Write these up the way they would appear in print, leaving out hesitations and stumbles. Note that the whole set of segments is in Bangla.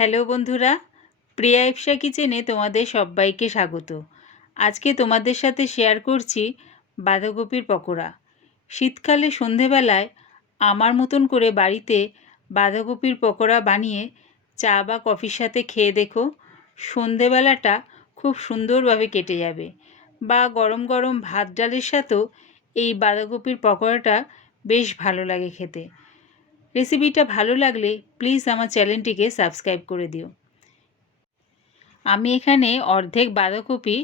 হ্যালো বন্ধুরা, প্রিয়া ইপসা কিচেনে তোমাদের সবাইকে স্বাগত। আজকে তোমাদের সাথে শেয়ার করছি বাঁধাকপির পকোড়া। শীতকালে সন্ধেবেলায় আমার মতন করে বাড়িতে বাঁধাকপির পকোড়া বানিয়ে চা বা কফির সাথে খেয়ে দেখো, সন্ধেবেলাটা খুব সুন্দরভাবে কেটে যাবে। বা গরম গরম ভাত ডালের সাথেও এই বাঁধাকপির পকোড়াটা বেশ ভালো লাগে খেতে। রেসিপিটা ভালো লাগলে প্লিজ আমার চ্যানেলটিকে সাবস্ক্রাইব করে দিও। আমি এখানে অর্ধেক বাঁধাকপি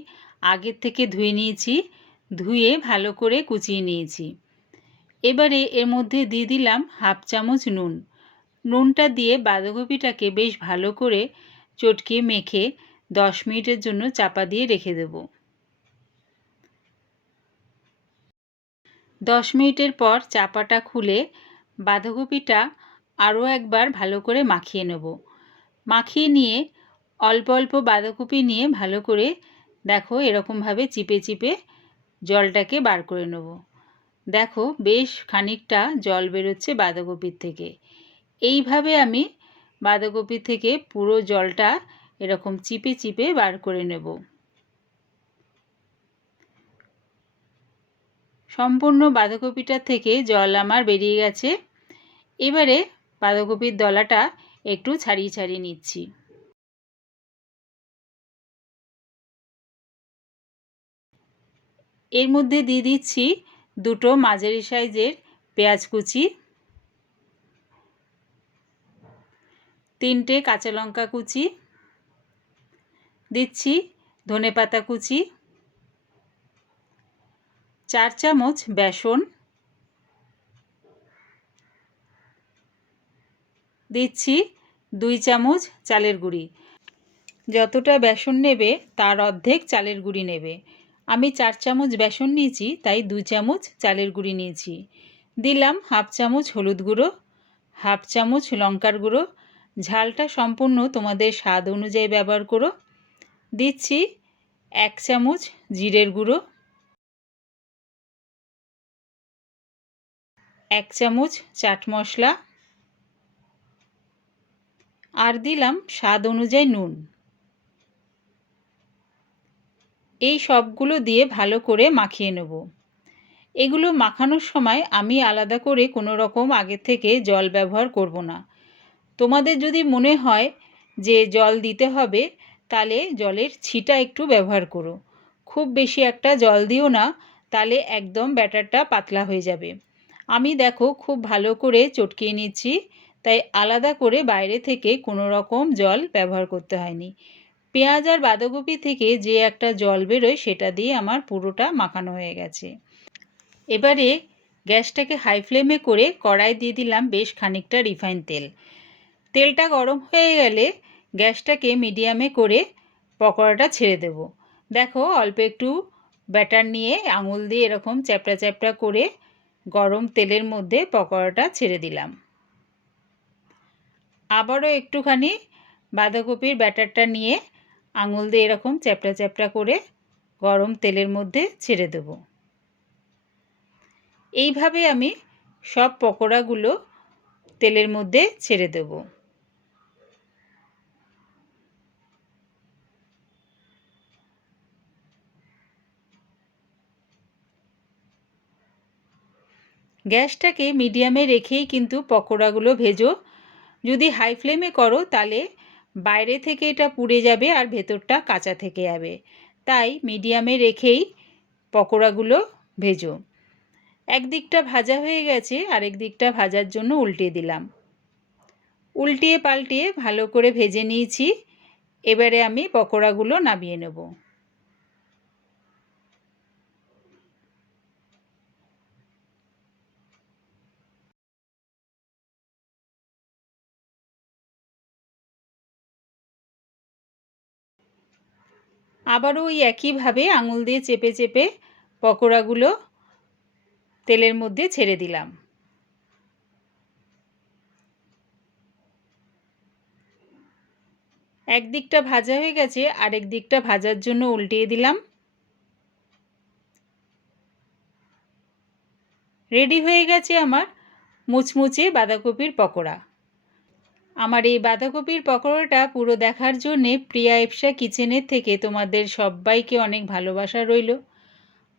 আগের থেকে ধুয়ে নিয়েছি, ধুয়ে ভালো করে কুচিয়ে নিয়েছি। এবারে এর মধ্যে দিয়ে দিলাম হাফ চামচ নুন। নুনটা দিয়ে বাঁধাকপিটাকে বেশ ভালো করে চটকিয়ে মেখে 10 মিনিটের জন্য চাপা দিয়ে রেখে দেব। 10 মিনিটের পর চাপাটা খুলে বাঁধাকপিটা আরও একবার ভালো করে মাখিয়ে নেব। মাখিয়ে নিয়ে অল্প অল্প বাঁধাকপি নিয়ে ভালো করে দেখো এরকমভাবে চিপে চিপে জলটাকে বার করে নেব। দেখো বেশ খানিকটা জল বেরোচ্ছে বাঁধাকপির থেকে। এইভাবে আমি বাঁধাকপি থেকে পুরো জলটা এরকম চিপে চিপে বার করে নেব। সম্পূর্ণ বাঁধাকপিটার থেকে জল আমার বেরিয়ে গেছে। এবারে বাঁধাকপির দলাটা একটু ছাড়িয়ে ছাড়িয়ে নিচ্ছি। এর মধ্যে দিয়ে দিচ্ছি দুটো মাঝারি সাইজের পেঁয়াজ কুচি, 3টে কাঁচা লঙ্কা কুচি, দিচ্ছি ধনেপাতা কুচি, 4 চামচ বেসন, দিচ্ছি 2 চামচ চালের গুঁড়ি। যতটা বেসন নেবে তার অর্ধেক চালের গুঁড়ি নেবে। আমি 4 চামচ বেসন নিয়েছি, তাই 2 চামচ চালের গুঁড়ি নিয়েছি। দিলাম হাফ চামচ হলুদ গুঁড়ো, হাফ চামচ লঙ্কার গুঁড়ো। ঝালটা সম্পূর্ণ তোমাদের স্বাদ অনুযায়ী ব্যবহার করো। দিচ্ছি 1 চামচ জিরের গুঁড়ো, 1 চামচ চাট মশলা, আর দিলাম স্বাদ অনুযায়ী নুন। এই সবগুলো দিয়ে ভালো করে মাখিয়ে নেব। এগুলো মাখানোর সময় আমি আলাদা করে কোনো রকম আগে থেকে জল ব্যবহার করব না। তোমাদের যদি মনে হয় যে জল দিতে হবে, তাহলে জলের ছিটা একটু ব্যবহার করো। খুব বেশি একটা জল দিও না, তাহলে একদম ব্যাটারটা পাতলা হয়ে যাবে। আমি দেখো খুব ভালো করে চটকিয়ে নিচ্ছি, তাই আলাদা করে বাইরে থেকে কোনো রকম জল ব্যবহার করতে হয়নি। পেঁয়াজ আর বাঁধাকপি থেকে যে একটা জল বেরোয় সেটা দিয়ে আমার পুরোটা মাখানো হয়ে গেছে। এবারে গ্যাসটাকে হাই ফ্লেমে করে কড়াই দিয়ে দিলাম বেশ খানিকটা রিফাইন তেল। তেলটা গরম হয়ে গেলে গ্যাসটাকে মিডিয়ামে করে পকোড়াটা ছেড়ে দেব। দেখো অল্প একটু ব্যাটার নিয়ে আঙুল দিয়ে এরকম চ্যাপটা চ্যাপটা করে গরম তেলের মধ্যে পকোড়াটা ছেড়ে দিলাম। আবারও একটুখানি বাঁধাকপির ব্যাটারটা নিয়ে আঙুল দিয়ে এরকম চ্যাপটা চ্যাপটা করে গরম তেলের মধ্যে ছেড়ে দেব। এইভাবে আমি সব পকোড়াগুলো তেলের মধ্যে ছেড়ে দেব। গ্যাসটাকে মিডিয়ামে রেখেই কিন্তু পকোড়াগুলো ভেজো। যদি হাই ফ্লেমে করো তাহলে বাইরে থেকে এটা পুড়ে যাবে আর ভেতরটা কাঁচা থেকে যাবে। তাই মিডিয়ামে রেখেই পকোড়াগুলো ভেজো। একদিকটা ভাজা হয়ে গেছে, আরেক দিকটা ভাজার জন্য উল্টে দিলাম। উল্টিয়ে পাল্টিয়ে ভালো করে ভেজে নিয়েছি। এবারে আমি পকোড়াগুলো নামিয়ে নেব। আবারও ওই একইভাবে আঙুল দিয়ে চেপে চেপে পকোড়াগুলো তেলের মধ্যে ছেড়ে দিলাম। একদিকটা ভাজা হয়ে গেছে, আরেক দিকটা ভাজার জন্য উল্টিয়ে দিলাম। রেডি হয়ে গেছে আমার মুচমুচে বাঁধাকপির পকোড়া। আমার এই বাঁধাকপির পকোড়াটা পুরো দেখার জন্যে প্রিয়া ইপসা কিচেনের থেকে তোমাদের সবাইকে অনেক ভালোবাসা রইল।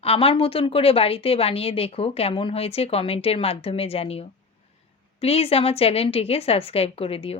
আমার মতন করে বাড়িতে বানিয়ে দেখো, কেমন হয়েছে কমেন্টের মাধ্যমে জানিও। প্লিজ আমার চ্যানেলটিকে সাবস্ক্রাইব করে দিও।